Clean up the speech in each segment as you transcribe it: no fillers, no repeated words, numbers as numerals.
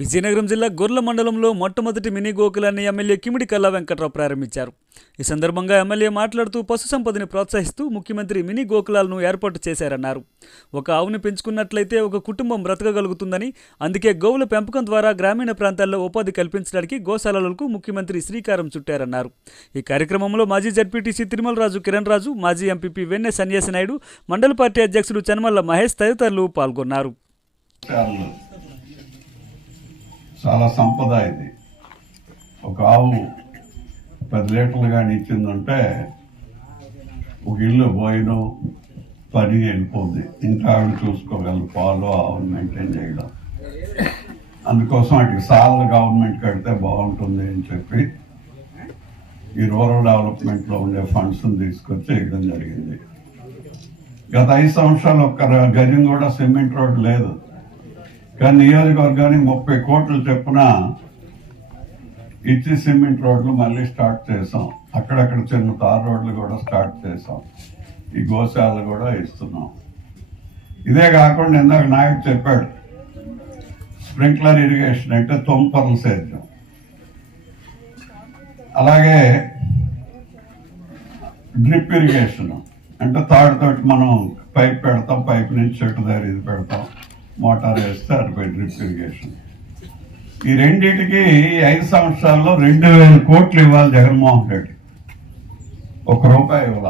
విజయనగరం జిల్లా గొర్ల మండలంలో మొట్టమొదటి మినీ గోకులాన్ని ఎమ్మెల్యే కిమిడి కల్లా వెంకట్రావు ప్రారంభించారు. ఈ సందర్భంగా ఎమ్మెల్యే మాట్లాడుతూ పశు సంపదని ప్రోత్సహిస్తూ ముఖ్యమంత్రి మినీ గోకులాలను ఏర్పాటు చేశారన్నారు. ఒక ఆవుని పెంచుకున్నట్లయితే ఒక కుటుంబం బ్రతకగలుగుతుందని, అందుకే గోవుల పెంపకం ద్వారా గ్రామీణ ప్రాంతాల్లో ఉపాధి కల్పించడానికి గోశాలలకు ముఖ్యమంత్రి శ్రీకారం చుట్టారన్నారు. ఈ కార్యక్రమంలో మాజీ జడ్పీటీసీ తిరుమలరాజు కిరణ్ రాజు, మాజీ ఎంపీపీ వెన్నె సన్యాసి నాయుడు, మండల పార్టీ అధ్యక్షుడు చనమల్ల మహేష్ తదితరులు పాల్గొన్నారు. చాలా సంపద ఇది. ఒక ఆవు 10 లీటర్లు కానీ ఇచ్చిందంటే ఒక ఇల్లు పోయిన పని వెళ్ళిపోద్ది. ఇంకా ఆవిడ చూసుకోగలరు, పాలు ఆవును మెయింటైన్ చేయడం. అందుకోసం వాటికి సార్లు గవర్నమెంట్ కడితే బాగుంటుంది అని చెప్పి ఈ రూరల్ డెవలప్మెంట్లో ఉండే ఫండ్స్ని తీసుకొచ్చి వేయడం జరిగింది. గత 5 సంవత్సరాలు ఒక్క గజం కూడా సిమెంట్ రోడ్ లేదు. కానీ నియోజకవర్గానికి 30 కోట్లు చొప్పున ఇచ్చి సిమెంట్ రోడ్లు మళ్ళీ స్టార్ట్ చేసాం. అక్కడక్కడ చిన్న తార్ రోడ్లు కూడా స్టార్ట్ చేసాం. ఈ గోశాలలు కూడా ఇస్తున్నాం. ఇదే కాకుండా ఇందాక నాయుడు చెప్పాడు, స్ప్రింక్లర్ ఇరిగేషన్ అంటే తుంపర్ల సేద్యం. అలాగే డ్రిప్ ఇరిగేషన్ అంటే తాడుతోటి మనం పైప్ పెడతాం, పైప్ నుంచి చెట్టు దగ్గర ఇది పెడతాం, మోటార్ వేస్తే అటుపై డ్రిప్ ఇరిగేషన్. ఈ రెండింటికి 5 సంవత్సరాల్లో 2000 కోట్లు ఇవ్వాలి జగన్మోహన్ రెడ్డి. ₹1 ఇవ్వాల.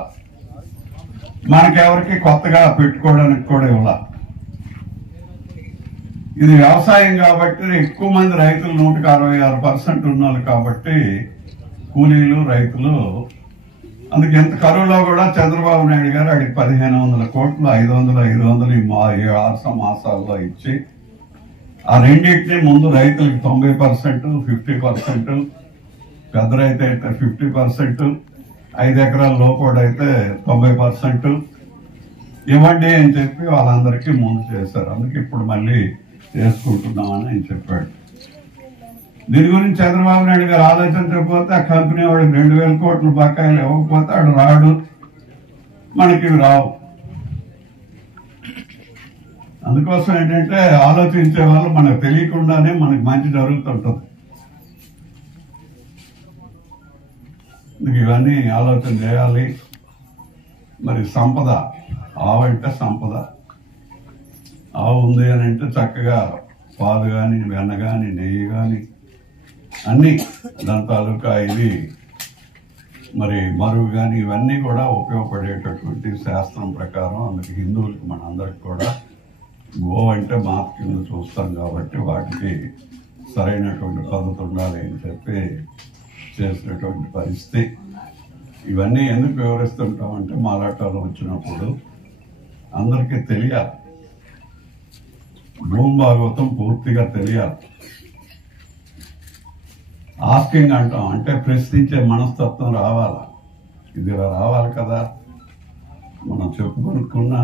మనకెవరికి కొత్తగా పెట్టుకోవడానికి కూడా ఇవ్వాల. ఇది వ్యవసాయం కాబట్టి ఎక్కువ మంది రైతులు 166% ఉన్నారు కాబట్టి కూలీలు రైతులు. అందుకే ఎంత కరువులో కూడా చంద్రబాబు నాయుడు గారు అడిగి 1500 కోట్లు 500 ఈ 6 మాసాల్లో ఇచ్చి ఆ రెండింటినీ ముందు రైతులకి 90%, 50%, పెద్ద రైతు అయితే 50%, 5 ఎకరాల లోపడైతే 90% ఇవ్వండి అని చెప్పి వాళ్ళందరికీ ముందు చేశారు. అందుకే ఇప్పుడు మళ్ళీ చేసుకుంటున్నామని ఆయన చెప్పాడు. దీని గురించి చంద్రబాబు నాయుడు గారు ఆలోచించకపోతే ఆ కంపెనీ వాడికి 2000 కోట్లు బకాయిలు ఇవ్వకపోతే వాడు రాడు, మనకి రావు. అందుకోసం ఏంటంటే ఆలోచించే వాళ్ళు మనకు తెలియకుండానే మనకి మంచి జరుగుతుంటుంది. ఇవన్నీ ఆలోచన చేయాలి. మరి సంపద, ఆవు అంటే సంపద. ఆవు ఉంది అని అంటే చక్కగా పాలు కానీ, వెన్న కానీ, నెయ్యి కానీ అన్నీ దాని తాలూకా ఇవి మరి మరుగు కానీ ఇవన్నీ కూడా ఉపయోగపడేటటువంటి శాస్త్రం ప్రకారం. అందుకే హిందువులకి మనందరికి కూడా గో అంటే మాత కింద చూస్తాం కాబట్టి వాటికి సరైనటువంటి పద్ధతి ఉండాలి అని చెప్పి చేసినటువంటి పరిస్థితి. ఇవన్నీ ఎందుకు వివరిస్తుంటామంటే మాలాటాలు వచ్చినప్పుడు అందరికీ తెలియాలి, భూమి భాగవతం పూర్తిగా తెలియాలి. ఆస్కింగ్ అంటాం అంటే ప్రశ్నించే మనస్తత్వం రావాలా. ఇది రావాలి కదా. మనం చెప్పుకొనుక్కున్నా